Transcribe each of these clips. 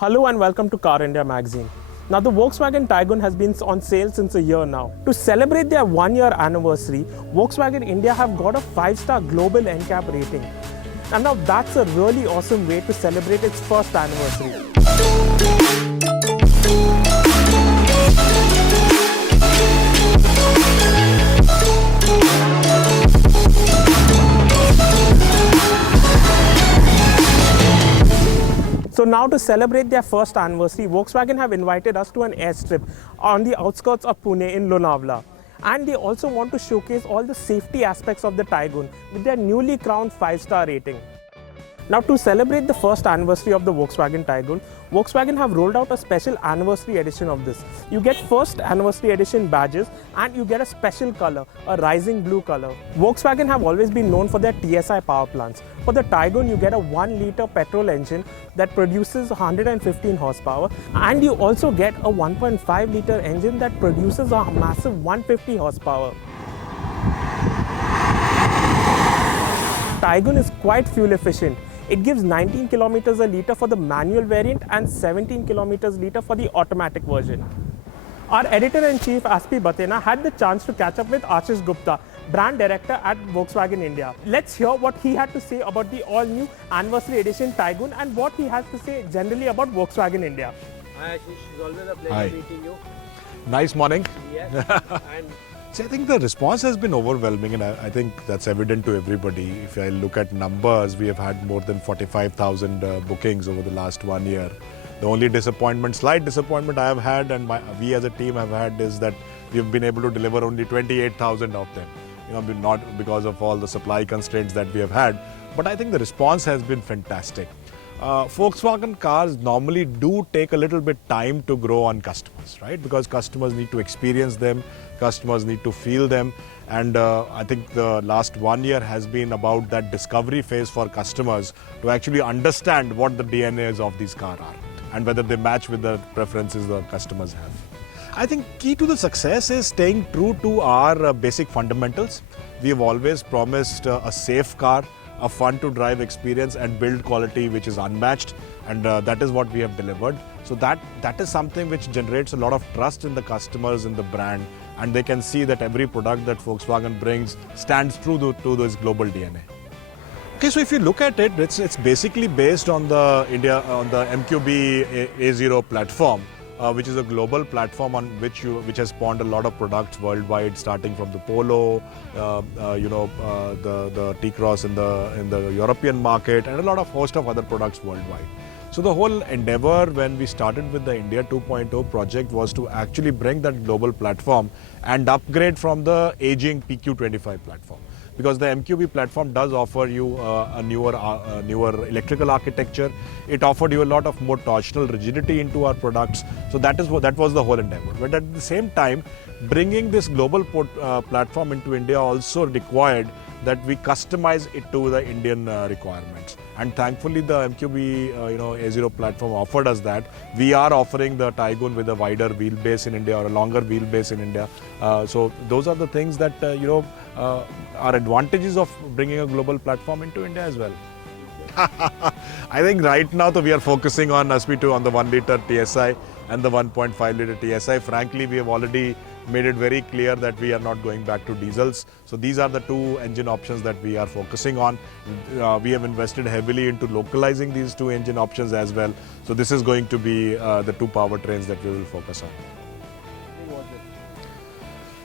Hello and welcome to Car India magazine. Now the Volkswagen Taigun has been on sale since a year now. To celebrate their 1-year anniversary, Volkswagen India have got a 5-star Global NCAP rating. And now that's a really awesome way to celebrate its first anniversary. So now to celebrate their first anniversary, Volkswagen have invited us to an airstrip on the outskirts of Pune in Lonavala. And they also want to showcase all the safety aspects of the Taigun with their newly crowned 5-star rating. Now to celebrate the first anniversary of the Volkswagen Taigun, Volkswagen have rolled out a special anniversary edition of this. You get first anniversary edition badges and you get a special color, a rising blue color. Volkswagen have always been known for their TSI power plants. For the Taigun, you get a 1-liter petrol engine that produces 115 horsepower, and you also get a 1.5-liter engine that produces a massive 150 horsepower. Taigun is quite fuel efficient. It gives 19 kilometers a litre for the manual variant and 17 kilometers a litre for the automatic version. Our editor-in-chief Aspi Batena had the chance to catch up with Ashish Gupta, brand director at Volkswagen India. Let's hear what he had to say about the all-new anniversary edition Taigun and what he has to say generally about Volkswagen India. Hi Ashish, it's always a pleasure meeting you. Nice morning. Yes. And See, I think the response has been overwhelming, and I think that's evident to everybody. If I look at numbers, we have had more than 45,000 bookings over the last 1 year. The only slight disappointment I have had, and we as a team have had, is that we have been able to deliver only 28,000 of them. Not because of all the supply constraints that we have had, but I think the response has been fantastic. Volkswagen cars normally do take a little bit time to grow on customers, right? Because customers need to experience them, customers need to feel them, and I think the last 1 year has been about that discovery phase for customers to actually understand what the DNAs of these cars are and whether they match with the preferences the customers have. I think key to the success is staying true to our basic fundamentals. We have always promised a safe car, a fun to drive experience, and build quality which is unmatched, and that is what we have delivered. So that is something which generates a lot of trust in the customers, in the brand, and they can see that every product that Volkswagen brings stands true to this global DNA. Okay, so if you look at it, it's basically based on the MQB A0 platform, which is a global platform on which has spawned a lot of products worldwide, starting from the Polo, the T-Cross in the European market, and a lot of host of other products worldwide. So the whole endeavor when we started with the India 2.0 project was to actually bring that global platform and upgrade from the aging PQ25 platform. Because the MQB platform does offer you a newer electrical architecture. It offered you a lot of more torsional rigidity into our products. So that was the whole endeavor. But at the same time, bringing this global platform into India also required that we customize it to the Indian requirements. And thankfully, the MQB A0 platform offered us that. We are offering the Taigun with a wider wheelbase in India or a longer wheelbase in India. So those are the things that are advantages of bringing a global platform into India as well. I think right now we are focusing on SP2 on the 1-liter TSI and the 1.5-liter TSI. Frankly, we have already made it very clear that we are not going back to diesels. So these are the two engine options that we are focusing on. We have invested heavily into localizing these two engine options as well. So this is going to be the two powertrains that we will focus on.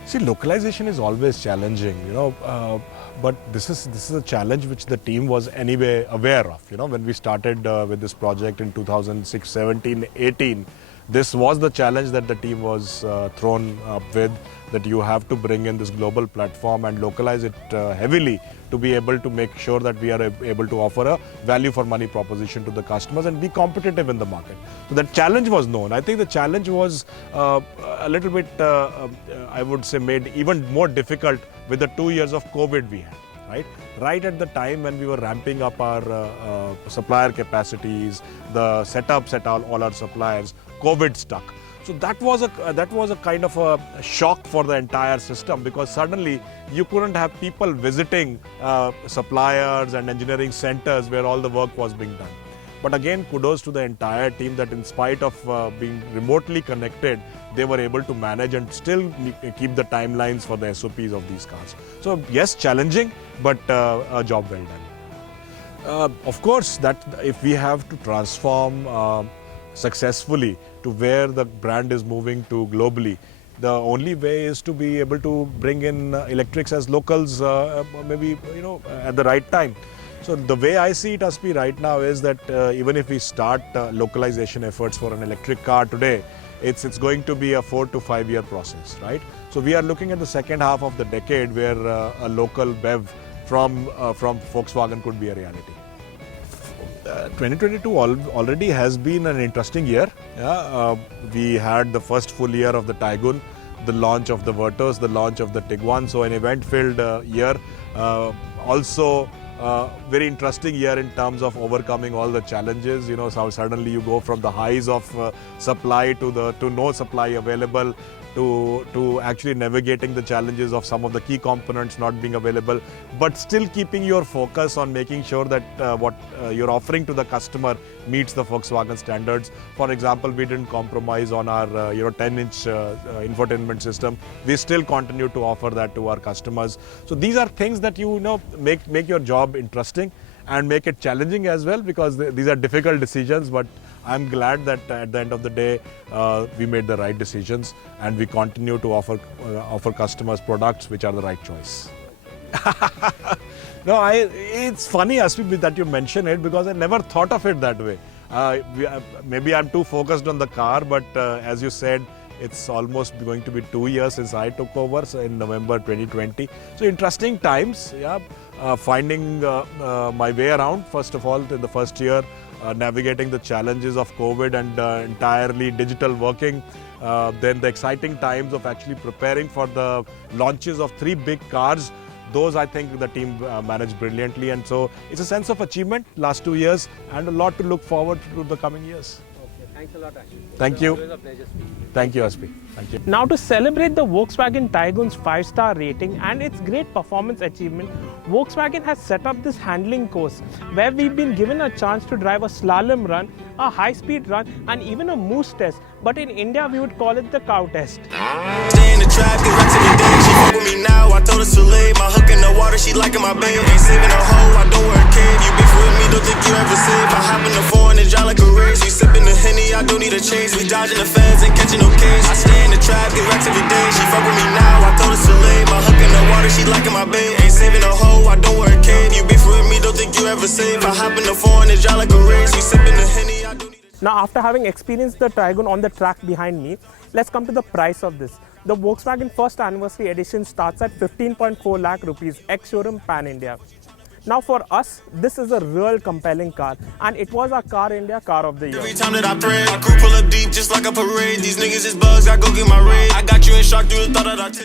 See, localization is always challenging, but this is a challenge which the team was anyway aware of. When we started with this project in 2006, 17, 18, this was the challenge that the team was thrown up with, that you have to bring in this global platform and localize it heavily to be able to make sure that we are able to offer a value for money proposition to the customers and be competitive in the market. So that challenge was known. I think the challenge was a little bit, I would say, made even more difficult with the 2 years of COVID we had. Right at the time when we were ramping up our supplier capacities, the setups at all our suppliers, COVID stuck. So that was a kind of a shock for the entire system, because suddenly you couldn't have people visiting suppliers and engineering centers where all the work was being done. But again, kudos to the entire team that in spite of being remotely connected, they were able to manage and still keep the timelines for the SOPs of these cars. So yes, challenging, but a job well done. Of course, that if we have to transform successfully to where the brand is moving to globally, the only way is to be able to bring in electrics as locals, maybe at the right time. So the way I see it, Aspi, right now is that even if we start localization efforts for an electric car today, it's going to be a 4 to 5 year process, right? So we are looking at the second half of the decade where a local BEV from Volkswagen could be a reality. 2022 already has been an interesting year. Yeah? We had the first full year of the Taigun, the launch of the Virtus, the launch of the Tiguan, so an event-filled year. Also, very interesting year in terms of overcoming all the challenges. So suddenly you go from the highs of supply to no supply available, to actually navigating the challenges of some of the key components not being available, but still keeping your focus on making sure that what you're offering to the customer meets the Volkswagen standards. For example, we didn't compromise on our 10-inch infotainment system. We still continue to offer that to our customers. So these are things that make your job interesting and make it challenging as well, because these are difficult decisions, but I'm glad that at the end of the day, we made the right decisions and we continue to offer customers products which are the right choice. No, it's funny, Aspi, that you mention it, because I never thought of it that way. Maybe I'm too focused on the car, but as you said, it's almost going to be 2 years since I took over, so in November 2020. So interesting times, yeah. Finding my way around, first of all, in the first year, navigating the challenges of COVID and entirely digital working. Then the exciting times of actually preparing for the launches of 3 big cars. Those I think the team managed brilliantly, and so it's a sense of achievement last 2 years and a lot to look forward to the coming years. Okay, thanks a lot, Ashish. Thank you. Always a pleasure speaking. Thank you, Aspi. Thank you. Now, to celebrate the Volkswagen Taigun's 5-star rating and its great performance achievement, Volkswagen has set up this handling course where we've been given a chance to drive a slalom run, a high-speed run, and even a moose test. But in India, we would call it the cow test. Stay in the trap, get racks every day. She fuck with me now, I told her to lay. My hook in the water, she liking my babe. Ain't saving a hoe, I don't wear a cave. You beef with me, don't think you ever save. I hop in the foreign and drive like a race. We sipping the Henny, I don't need a chase. We dodging the feds, ain't catching no case. I stay in the trap, get racks every day. She fuck with me now, I told her to lay. My hook in the water, she liking my babe. Ain't saving a hoe, I don't wear a cave. You beef with me, don't think you ever save. I hop in the foreign and drive like a race. We sipping the Henny, I don't need a chase. Now, after having experienced the Taigun on the track behind me, let's come to the price of this. The Volkswagen First Anniversary Edition starts at 15.4 lakh rupees, ex-showroom pan-India. Now for us, this is a real compelling car, and it was our Car India Car of the Year. Every time that I pray, my crew pull up deep just like a parade. These niggas is bugs, I go get my raid. I got you in shock, you thought that I take.